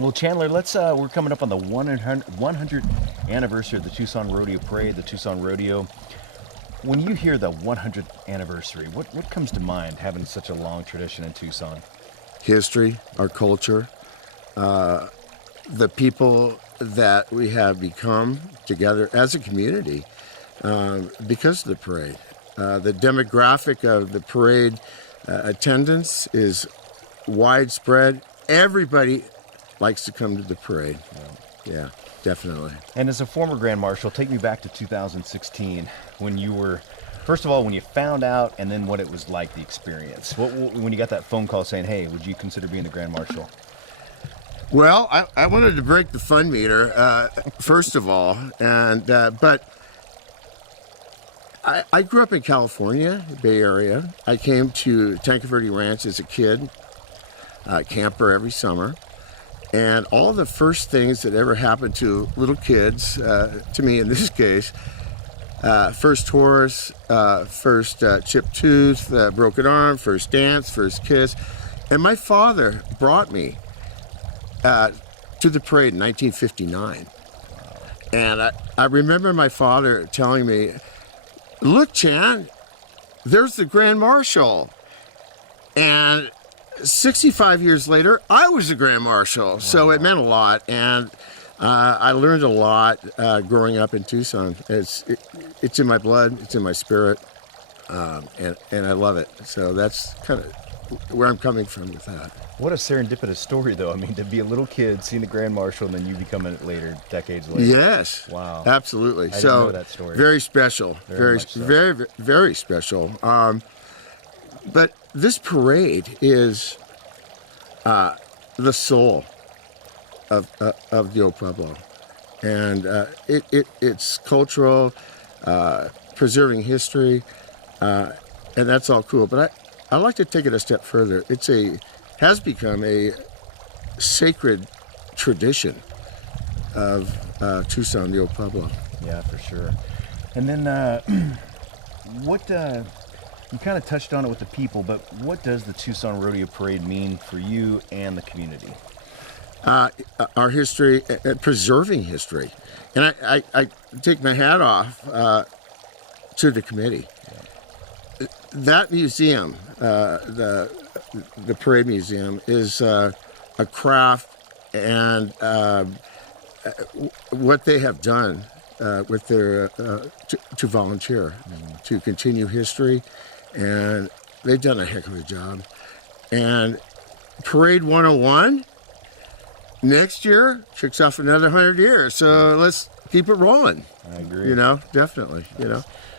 Well, Chandler, we're coming up on the 100th anniversary of the Tucson Rodeo Parade, the Tucson Rodeo. When you hear the 100th anniversary, what comes to mind having such a long tradition in Tucson? History, our culture, the people that we have become together as a community because of the parade. The demographic of the parade attendance is widespread. Everybody likes to come to the parade. Yeah, definitely. And as a former Grand Marshal, take me back to 2016 when you were, first of all, when you found out, and then what it was like, the experience. When you got that phone call saying, hey, would you consider being the Grand Marshal? Well, I wanted to break the fun meter, first of all, and but I grew up in California, Bay Area. I came to Tanque Verde Ranch as a kid, camper every summer. And all the first things that ever happened to little kids, to me in this case, first horse, first chipped tooth, broken arm, first dance, first kiss. And my father brought me to the parade in 1959. And I remember my father telling me, look, Chan, there's the Grand Marshal. And 65 years later, I was the Grand Marshal. Wow. So it meant a lot. And I learned a lot growing up in Tucson. It's in my blood, it's in my spirit, and I love it. So that's kind of where I'm coming from with that. What a serendipitous story, though. I mean, to be a little kid, seeing the Grand Marshal, and then you becoming it later, decades later. Yes. Wow. Absolutely. I didn't know that story. Very special. Very special. But this parade is the soul of the old Pueblo, and it's cultural, preserving history, and that's all cool. But I like to take it a step further. Has become a sacred tradition of Tucson, the old Pueblo. Yeah, for sure. And then you kind of touched on it with the people, but what does the Tucson Rodeo Parade mean for you and the community? Our history, preserving history. And I take my hat off to the committee. Yeah. That museum, the Parade Museum, is a craft, and what they have done with their to volunteer, to continue history, and they've done a heck of a job. And Parade 101 next year kicks off another 100 years, so let's keep it rolling. I agree. Definitely.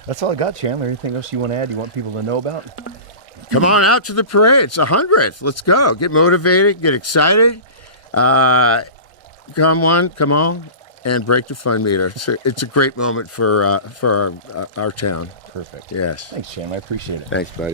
That's all I got, Chandler. Anything else you want to add? You want people to know about? Come on out to the parade. It's 100th. Let's go. Get motivated. Get excited. Come on, and break the fun meter. It's a great moment for our town. Perfect. Yes. Thanks, Chandler. I appreciate it. Thanks, buddy.